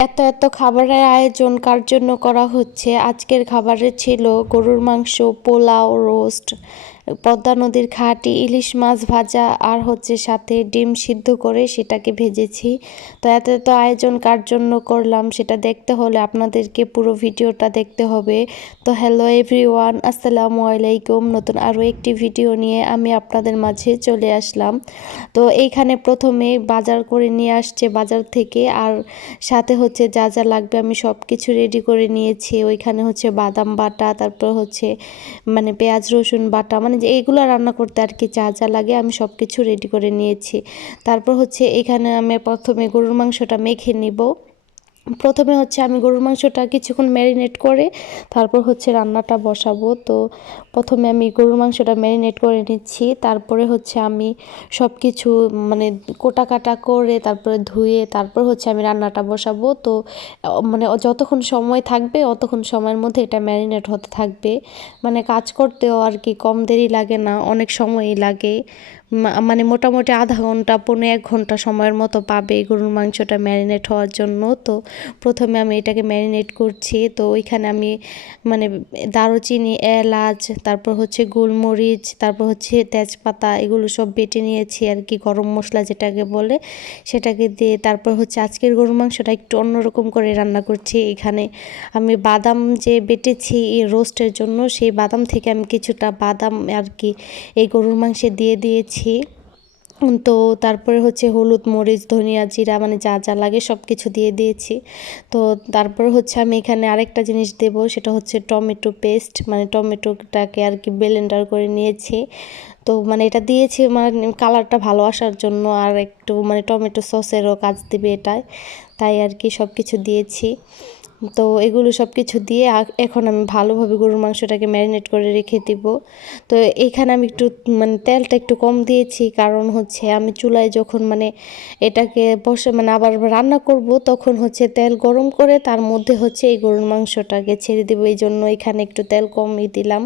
এত খাবারের আয়োজন কার জন্য করা হচ্ছে? আজকের খাবারে ছিল গরুর মাংস, পোলাও, রোস্ট, পদ্মা নদীর খাঁটি ইলিশ মাছ ভাজা আর হচ্ছে সাথে ডিম সিদ্ধ করে সেটাকে ভেজেছি। তো এত আয়োজন কার জন্য করলাম সেটা দেখতে হলে আপনাদেরকে পুরো ভিডিওটা দেখতে হবে। তো হ্যালো এভরিওয়ান, আসসালামু আলাইকুম। নতুন আরও একটি ভিডিও নিয়ে আমি আপনাদের মাঝে চলে আসলাম। তো এইখানে প্রথমে বাজার করে নিয়ে আসছে বাজার থেকে, আর সাথে হচ্ছে যা যা লাগবে আমি সব কিছু রেডি করে নিয়েছি। ওইখানে হচ্ছে বাদাম বাটা, তারপর হচ্ছে মানে পেঁয়াজ রসুন বাটা, মানে যে এইগুলো রান্না করতে আর কি যা যা লাগে আমি সব কিছু রেডি করে নিয়েছি। তারপর হচ্ছে এখানে আমি প্রথমে গরুর মাংসটা মেখে নিব। প্রথমে হচ্ছে আমি গরুর মাংসটা কিছুক্ষণ ম্যারিনেট করে তারপর হচ্ছে রান্নাটা বসাবো। তো প্রথমে আমি গরুর মাংসটা ম্যারিনেট করে নিচ্ছি, তারপরে হচ্ছে আমি সব কিছু মানে কোটা কাটা করে তারপরে ধুয়ে তারপর হচ্ছে আমি রান্নাটা বসাবো। তো মানে যতক্ষণ সময় থাকবে অতক্ষণ সময়ের মধ্যে এটা ম্যারিনেট হতে থাকবে। মানে কাজ করতেও আর কি কম দেরি লাগে না, অনেক সময়ই লাগে। মানে মোটামুটি আধা ঘন্টা 1.5 ঘন্টা সময়ের মতো পাবে গরুর মাংসটা ম্যারিনেট হওয়ার জন্য। তো প্রথমে আমি এটাকে ম্যারিনেট করছি। তো ওইখানে আমি মানে দারুচিনি, এলাচ, তারপর হচ্ছে গোলমরিচ, তারপর হচ্ছে তেজপাতা, এগুলো সব বেটে নিয়েছি আর কি, গরম মশলা যেটাকে বলে সেটাকে দিয়ে তারপর হচ্ছে আজকের গরুর মাংসটা একটু অন্যরকম করে রান্না করছি। এখানে আমি বাদাম যে বেটেছি এই রোস্টের জন্য, সেই বাদাম থেকে আমি কিছুটা বাদাম আর কি এই গরুর মাংসে দিয়ে দিয়েছি। তো তারপরে হচ্ছে হলুদ, মরিচ, ধনিয়া, জিরা, মানে যা যা লাগে সব কিছু দিয়ে দিয়েছি। তো তারপরে হচ্ছে আমি এখানে আরেকটা জিনিস দেব, সেটা হচ্ছে টমেটো পেস্ট, মানে টমেটোটাকে আর কি ব্লেন্ডার করে নিয়েছি। তো মানে এটা দিয়েছি মানে কালারটা ভালো আসার জন্য, আর একটু মানে টমেটো সসেরও কাজ দেবে এটায়, তাই আর কি সব কিছু দিয়েছি। তো এগুলো সব কিছু দিয়ে এখন আমি ভালোভাবে গরুর মাংসটাকে ম্যারিনেট করে রেখে দিব। তো এইখানে আমি একটু মানে তেলটা একটু কম দিয়েছি, কারণ হচ্ছে আমি চুলায় যখন মানে এটাকে বসে মানে আবার রান্না করব তখন হচ্ছে তেল গরম করে তার মধ্যে হচ্ছে এই গরুর মাংসটাকে ছেড়ে দেবো, এই জন্য এখানে একটু তেল কমই দিলাম।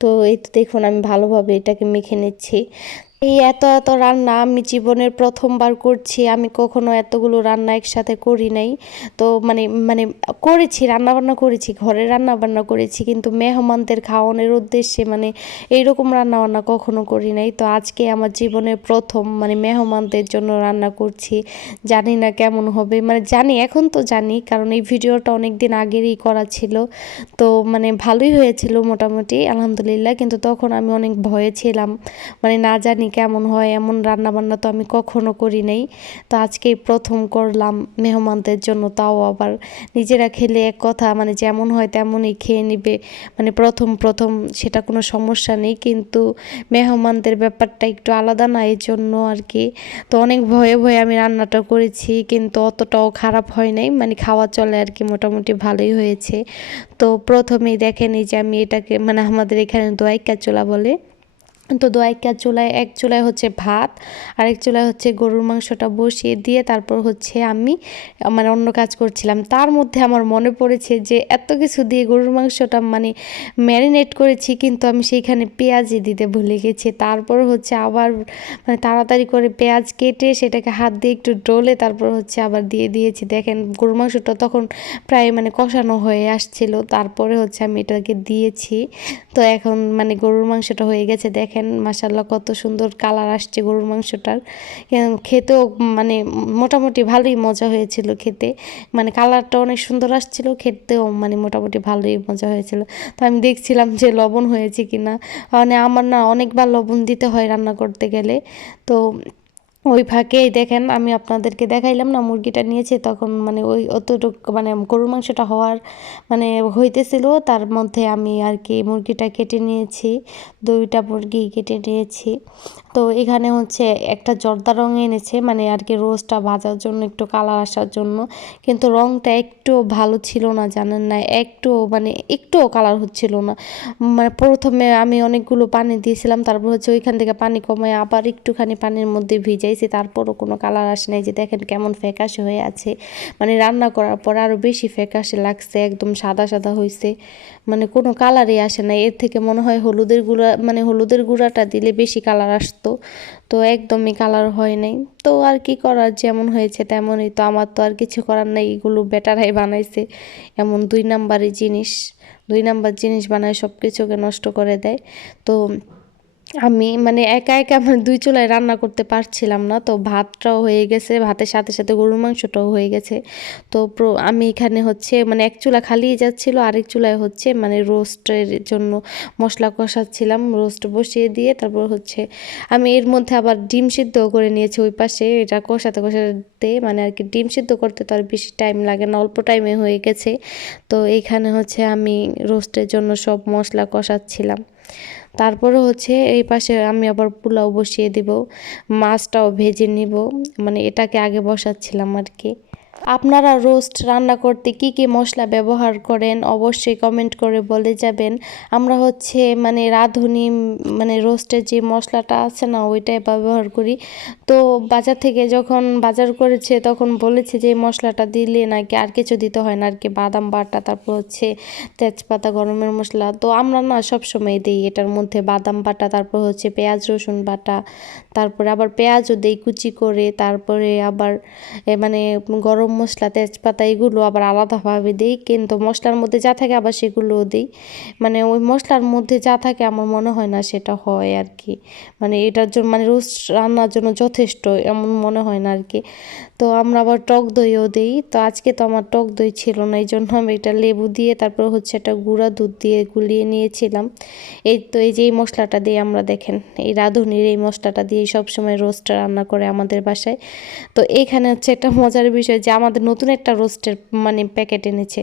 তো এই তো দেখুন আমি ভালোভাবে এটাকে মেখে নিচ্ছি। এই এত রান্না আমি জীবনের প্রথমবার করছি, আমি কখনো এতগুলো রান্না একসাথে করি নাই। তো মানে মানে করেছি, রান্নাবান্না করেছি, ঘরে রান্নাবান্না করেছি, কিন্তু মেহমানদের খাওয়ানোর উদ্দেশ্যে মানে এইরকম রান্নাবান্না কখনো করি নাই। তো আজকে আমার জীবনের প্রথম মানে মেহমানদের জন্য রান্না করছি। জানি না কেমন হবে, মানে জানি এখন তো জানি, কারণ এই ভিডিওটা অনেক দিন আগেরই করা ছিল। তো মানে ভালোই হয়েছিল মোটামুটি আলহামদুলিল্লাহ, কিন্তু তখন আমি অনেক ভয়ে ছিলাম, মানে না জানি কেমন হয়, এমন রান্না বান্না তো আমি কখনো করি নাই। তো আজকেই প্রথম করলাম মেহমানদের জন্য, তাও আবার নিজেরা খেলে এক কথা, মানে যেমন হয় তেমনই খেয়ে নিবে, মানে প্রথম সেটা কোনো সমস্যা নেই, কিন্তু মেহমানদের ব্যাপারটা একটু আলাদা না, এই জন্য আর কি। তো অনেক ভয়ে ভয়ে আমি রান্নাটা করেছি, কিন্তু অতটাও খারাপ হয় নাই, মানে খাওয়া চলে আর কি, মোটামুটি ভালোই হয়েছে। তো প্রথমেই দেখেন এই যে আমি এটাকে মানে আমাদের এখানে দোয়াইকা চুলা বলে, তো দোয়াইকা চুলায় এক চুলায় হচ্ছে ভাত, আর এক চুলায় হচ্ছে গরুর মাংসটা বসিয়ে দিয়ে তারপর হচ্ছে আমি মানে অন্য কাজ করছিলাম। তার মধ্যে আমার মনে পড়েছে যে এত কিছু দিয়ে গরুর মাংসটা মানে ম্যারিনেট করেছি, কিন্তু আমি সেইখানে পেঁয়াজই দিতে ভুলে গেছি। তারপর হচ্ছে আবার মানে তাড়াতাড়ি করে পেঁয়াজ কেটে সেটাকে হাত দিয়ে একটু ডলে তারপর হচ্ছে আবার দিয়ে দিয়েছি। দেখেন গরুর মাংসটা তখন প্রায় মানে কষানো হয়ে আসছিল, তারপরে হচ্ছে আমি এটাকে দিয়েছি। তো এখন মানে গরুর মাংসটা হয়ে গেছে, দেখেন মাশাআল্লাহ কত সুন্দর কালার আসছে গরুর মাংসটার। খেতেও মানে মোটামুটি ভালোই মজা হয়েছিল খেতে, মানে কালারটা অনেক সুন্দর আসছিল, খেতেও মানে মোটামুটি ভালোই মজা হয়েছিল। তো আমি দেখছিলাম যে লবণ হয়েছে কিনা, মানে আমার না অনেকবার লবণ দিতে হয় রান্না করতে গেলে। তো ওই ফাঁকেই দেখেন আমি আপনাদেরকে দেখাইলাম না মুরগিটা নিয়েছি, তখন মানে ওই অতটুকু মানে গরুর মাংসটা হওয়ার মানে হইতেছিল, তার মধ্যে আমি আর কি মুরগিটা কেটে নিয়েছি, 2টা মুরগি কেটে নিয়েছি। তো এখানে হচ্ছে একটা জর্দা রং এনেছে, মানে আর কি রোস্টটা ভাজার জন্য, একটু কালার আসার জন্য, কিন্তু রংটা একটু ভালো ছিল না, জানেন না, একটু মানে একটুও কালার হচ্ছিল না। মানে প্রথমে আমি অনেকগুলো পানি দিয়েছিলাম, তারপর হচ্ছে ওইখান থেকে পানি কমায় আবার একটুখানি পানির মধ্যে ভিজাইছি, তারপরও কোনো কালার আসে নাই। যে দেখেন কেমন ফ্যাকাশে হয়ে আছে, মানে রান্না করার পর আরও বেশি ফ্যাকাশে লাগছে, একদম সাদা সাদা হয়েছে, মানে কোনো কালারই আসে না। এর থেকে মনে হয় হলুদের গুঁড়া, মানে হলুদের গুঁড়াটা দিলে বেশি কালার আসতো। আসতো, তো একদমই কালার হয় নাই। তো আর কি করার, যেমন হয়েছে তেমনই, তো আমার তো আর কিছু করার নাই, এগুলো বেটারাই বানাইছে। এমন 2 নাম্বারই জিনিস, 2 নাম্বার জিনিস বানায় সব কিছুকে নষ্ট করে দেয়। তো আমি মানে একা একা মানে 2 চুলায় রান্না করতে পারছিলাম না, তো ভাতটাও হয়ে গেছে, ভাতের সাথে সাথে গরুর মাংসটাও হয়ে গেছে। তো আমি এখানে হচ্ছে মানে এক চুলা খালিই যাচ্ছিল, আরেক চুলায় হচ্ছে মানে রোস্টের জন্য মশলা কষাচ্ছিলাম, রোস্ট বসিয়ে দিয়ে তারপর হচ্ছে আমি এর মধ্যে আবার ডিম সিদ্ধ করে নিয়েছি ওই পাশে, এটা কষাতে কষাতে মানে আর কি ডিম সিদ্ধ করতে তো আর বেশি টাইম লাগে না, অল্প টাইমে হয়ে গেছে। তো এইখানে হচ্ছে আমি রোস্টের জন্য সব মশলা কষাচ্ছিলাম। তারপরে হচ্ছে এই পাশে আমি আবার পোলাও বসিয়ে দিব, মাছটাও ভেজে নিব, মানে এটাকে আগে বসাচ্ছিলাম আর কি। আপনারা রোস্ট রান্না করতে কি কি মশলা ব্যবহার করেন অবশ্যই কমেন্ট করে বলে যাবেন। আমরা হচ্ছে মানে রাঁধুনি মানে রোস্টের যে মশলাটা আছে না ওইটাই ব্যবহার করি। তো বাজার থেকে যখন বাজার করেছে তখন বলেছে যে এই মশলাটা দিলে নাকি আর কিছু দিতে হয় না আর কি, বাদাম বাটা, তারপর হচ্ছে তেজপাতা, গরমের মশলা। তো আমরা না সবসময় দিই এটার মধ্যে বাদাম বাটা, তারপর হচ্ছে পেঁয়াজ রসুন বাটা, তারপরে আবার পেঁয়াজও দেই কুচি করে, তারপরে আবার মানে গরম মশলা, তেজপাতা এগুলো আবার আলাদাভাবে দিই, কিন্তু মশলার মধ্যে যা থাকে আবার সেগুলোও দিই। মানে ওই মশলার মধ্যে যা থাকে আমার মনে হয় না সেটা হয় আর কি, মানে এটার জন্য মানে রোস্ট রান্নার জন্য যথেষ্ট এমন মনে হয় না আর কি। তো আমরা আবার টক দইও দিই, তো আজকে তো আমার টক দই ছিল না, এই জন্য আমি এটা লেবু দিয়ে তারপর হচ্ছে একটা গুঁড়া দুধ দিয়ে গুলিয়ে নিয়েছিলাম। এই তো এই যে এই মশলাটা দিয়ে আমরা দেখেন এই রাঁধুনির এই মশলাটা দিয়ে সবসময় রোস্ট রান্না করে আমাদের বাসায়। তো এইখানে হচ্ছে একটা মজার বিষয় যে আমাদের নতুন একটা রোস্টের মানে প্যাকেট এনেছে,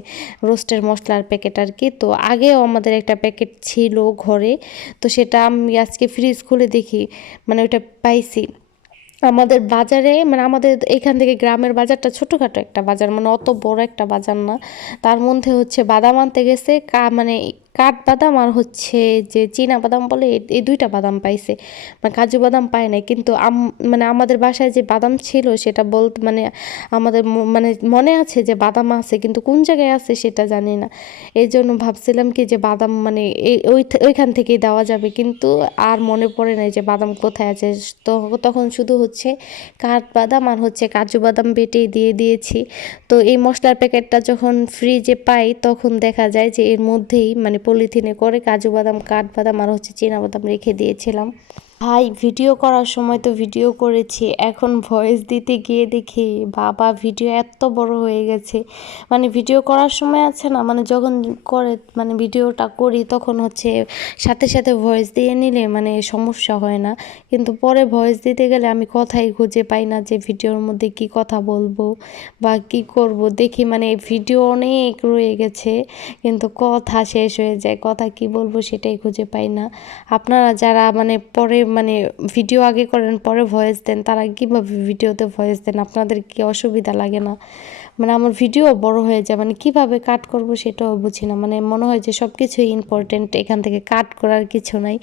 রোস্টের মশলার প্যাকেট আর কি। তো আগেও আমাদের একটা প্যাকেট ছিল ঘরে, তো সেটা আমি আজকে ফ্রিজ খুলে দেখি মানে ওইটা পাইছি আমাদের বাজারে, মানে আমাদের এখান থেকে গ্রামের বাজারটা ছোটোখাটো একটা বাজার, মানে অত বড় একটা বাজার না। তার মধ্যে হচ্ছে বাদাম আনতে গেছে মানে কাঠবাদাম আর হচ্ছে যে চীনা বাদাম বলে এই 2টা বাদাম পাইছে, মানে কাজু বাদাম পায় নাই। কিন্তু মানে আমাদের বাসায় যে বাদাম ছিল সেটা বলতে মানে আমাদের মানে মনে আছে যে বাদাম আছে, কিন্তু কোন জায়গায় আছে সেটা জানি না। এই জন্য ভাবছিলাম কি যে বাদাম মানে ওইখান থেকেই দেওয়া যাবে, কিন্তু আর মনে পড়ে নাই যে বাদাম কোথায় আছে। তো তখন শুধু হচ্ছে কাঠবাদাম আর হচ্ছে কাজু বাদাম বেটেই দিয়ে দিয়েছি। তো এই মশলার প্যাকেটটা যখন ফ্রিজে পাই তখন দেখা যায় যে এর মধ্যেই মানে পলিথিনে করে কাজু বাদাম, কাঠবাদাম আর হচ্ছে চীনা বাদাম রেখে দিয়েছিলাম। ভাই ভিডিও করার সময় তো ভিডিও করেছি, এখন ভয়েস দিতে গিয়ে দেখি বাবা ভিডিও এত বড় হয়ে গেছে। মানে ভিডিও করার সময় আছে না, মানে যখন করে মানে ভিডিওটা করি তখন হচ্ছে সাথে সাথে ভয়েস দিয়ে নিলে মানে সমস্যা হয় না, কিন্তু পরে ভয়েস দিতে গেলে আমি কথাই খুঁজে পাই না যে ভিডিওর মধ্যে কি কথা বলবো বা কি করব। দেখি মানে ভিডিও অনেক রয়ে গেছে কিন্তু কথা শেষ হয়ে যায়, কথা কি বলবো সেটাই খুঁজে পাই না। আপনারা যারা মানে পরে মানে ভিডিও আগে করেন পরে ভয়েস দেন, তারা কীভাবে ভিডিওতে ভয়েস দেন? আপনাদের কি অসুবিধা লাগে না? মানে আমার ভিডিও বড় হয়ে যায়, মানে কিভাবে কাট করব সেটাও বুঝি না, মানে মনে হয় যে সব কিছুই ইম্পর্টেন্ট, এখান থেকে কাট করার কিছু নাই।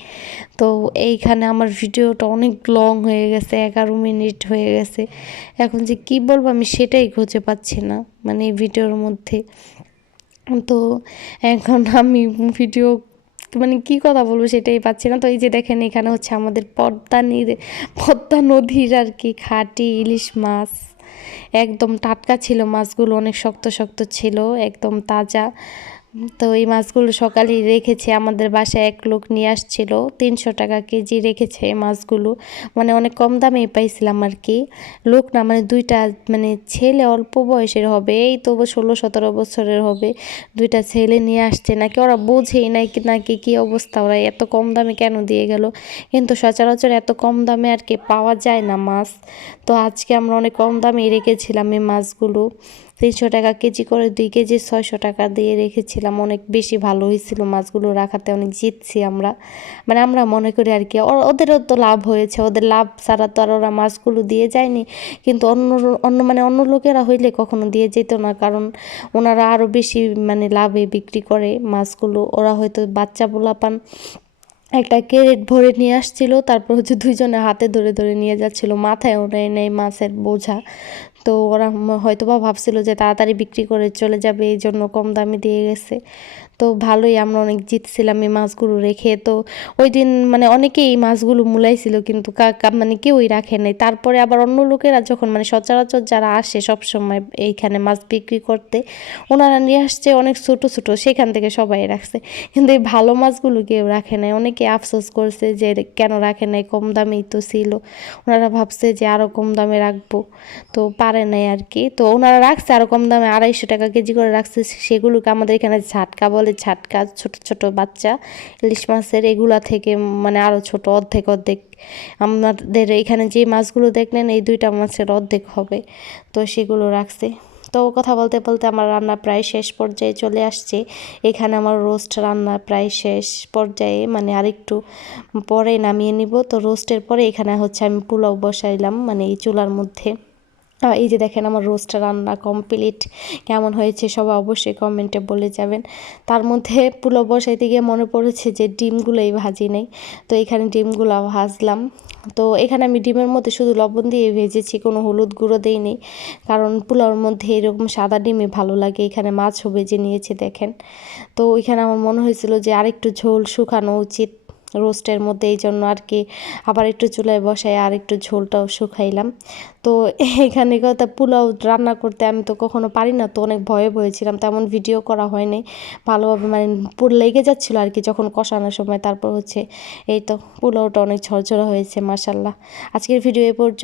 তো এইখানে আমার ভিডিওটা অনেক লং হয়ে গেছে, 11 মিনিট হয়ে গেছে। এখন যে কি বলবো আমি সেটাই খুঁজে পাচ্ছি না মানে এই ভিডিওর মধ্যে। তো এখন আমি ভিডিও মানে কি কথা বলবো সেটাই পাচ্ছি না। তো এই যে দেখেন এখানে হচ্ছে আমাদের পদ্মা নদীর আর কি খাঁটি ইলিশ মাছ, একদম টাটকা ছিল মাছগুলো, অনেক শক্ত শক্ত ছিল, একদম তাজা। তো এই মাছগুলো সকালেই রেখেছে, আমাদের বাসায় এক লোক নিয়ে আসছিল, 300 টাকা কেজি রেখেছে এই মাছগুলো, মানে অনেক কম দামেই পাইছিলাম আর কি। লোক না মানে 2টা মানে ছেলে অল্প বয়সের হবে, এই তো 16-17 বছরের হবে, 2টা ছেলে নিয়ে আসছে, নাকি ওরা বোঝেই নাকি নাকি কি অবস্থা, ওরা এত কম দামে কেন দিয়ে গেল। কিন্তু সচরাচর এত কম দামে আর কি পাওয়া যায় না মাছ। তো আজকে আমরা অনেক কম দামেই রেখেছিলাম এই মাছগুলো, 300 টাকা কেজি করে 2 কেজি 600 টাকা দিয়ে রেখেছিলাম। অনেক বেশি ভালো হয়েছিল মাছগুলো রাখাতে, অনেক জিতছি আমরা, মানে আমরা মনে করি আর কি ওদেরও তো লাভ হয়েছে, ওদের লাভ ছাড়া তো আর ওরা মাছগুলো দিয়ে যায়নি। কিন্তু অন্য অন্য মানে অন্য লোকেরা হইলে কখনো দিয়ে যেত না, কারণ ওনারা আরও বেশি মানে লাভে বিক্রি করে মাছগুলো। ওরা হয়তো বাচ্চা পোলাপান একটা ক্যারেট ভরে নিয়ে আসছিল, তারপর হচ্ছে 2জনে হাতে ধরে ধরে নিয়ে যাচ্ছিল, মাথায় ওঠায় নেই মাছের বোঝা। তো ওরা হয়তো বা ভাবছিল যে তাড়াতাড়ি বিক্রি করে চলে যাবে, এই জন্য কম দামে দিয়ে গেছে। তো ভালোই আমরা অনেক জিতছিলাম এই মাছগুলো রেখে। তো ওই দিন মানে অনেকেই এই মাছগুলো মুলাইছিল, কিন্তু মানে কেউই রাখে নাই। তারপরে আবার অন্য লোকেরা যখন মানে সচরাচর যারা আসে সবসময় এইখানে মাছ বিক্রি করতে, ওনারা নিয়ে আসছে অনেক ছোট ছোট, সেখান থেকে সবাই রাখছে। কিন্তু এই ভালো মাছগুলো কেউ রাখে নাই। অনেকে আফসোস করছে যে কেন রাখে নাই, কম দামেই তো ছিল। ওনারা ভাবছে যে আরও কম দামে রাখবো, তো পারে নাই আর কি। তো ওনারা রাখছে আরও কম দামে, 250 টাকা কেজি করে রাখছে। সেগুলোকে আমাদের এখানে ঝাটকা বলে, ঝাটকা ছোট ছোট বাচ্চা ইলিশ মাছের, এগুলা থেকে মানে আরও ছোট, অর্ধেক অর্ধেক। আমাদের এখানে যে মাছগুলো দেখলেন এই 2টা মাছের অর্ধেক হবে, তো সেগুলো রাখছে। তো কথা বলতে বলতে আমার রান্না প্রায় শেষ পর্যায়ে চলে আসছে। এখানে আমার রোস্ট রান্না প্রায় শেষ পর্যায়ে, মানে আরেকটু পরে নামিয়ে নিব। তো রোস্টের পরে এখানে হচ্ছে আমি পোলাও বসাইলাম মানে এই চুলার মধ্যে। এই যে দেখেন আমার রোস্ট রান্না কমপ্লিট। কেমন হয়েছে সবাই অবশ্যই কমেন্টে বলে যাবেন। তার মধ্যে পোলাও বসাইতে গিয়ে মনে পড়েছে যে ডিমগুলোই ভাজি নেই, তো এখানে ডিমগুলো ভাজলাম। তো এখানে আমি ডিমের মধ্যে শুধু লবণ দিয়ে ভেজেছি, কোনো হলুদ গুঁড়ো দিইনি, কারণ পোলাওর মধ্যে এরকম সাদা ডিমই ভালো লাগে। এখানে মাছও ভেজে নিয়েছি দেখেন। তো ওইখানে আমার মনে হয়েছিল যে আরেকটু ঝোল শুকানো উচিত রোস্টের মধ্যে, এই জন্য আর কি আবার একটু চুলায় বসাই আর একটু ঝোলটাও শুকাইলাম। তো এখানে কথা, পোলাও রান্না করতে আমি তো কখনো পারি না, তো অনেক ভয়ে ভয়ে ছিলাম, তেমন ভিডিও করা হয়নি ভালোভাবে, মানে পুরো লেগে যাচ্ছিলো আর কি যখন কষানোর সময়। তারপর হচ্ছে এই তো পোলাওটা অনেক ঝরঝরা হয়েছে মাশাল্লাহ। আজকের ভিডিও এ পর্যন্ত।